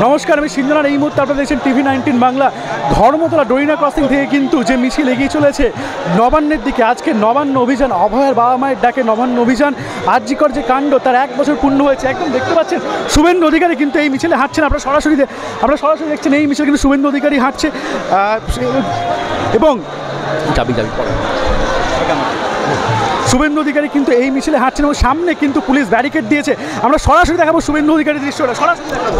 নমস্কার, আমি সিঞ্জনার। এই মুহূর্তে আপনারা দেখছেন TV19 বাংলা। ধর্মতলা ডরিনা ক্রসিং থেকে কিন্তু যে মিছিল এগিয়ে চলেছে নবান্নের দিকে। আজকে নবান্ন অভিযান, অভয়ার বাবা মায়ের ডাকে নবান্ন অভিযান। আরজিকর যে কাণ্ড, তার 1 বছর পূর্ণ হয়েছে। একদম দেখতে পাচ্ছেন শুভেন্দু অধিকারী কিন্তু এই মিছিলে হাঁটছেন। আপনারা সরাসরি দেখছেন এই মিছিল কিন্তু শুভেন্দু অধিকারী হাঁটছে এবং শুভেন্দু অধিকারী কিন্তু এই মিছিলে হাঁটছেন এবং সামনে কিন্তু পুলিশ ব্যারিকেড দিয়েছে। আমরা সরাসরি দেখাবো শুভেন্দু অধিকারীর দৃশ্যটা, সরাসরি দেখাবো।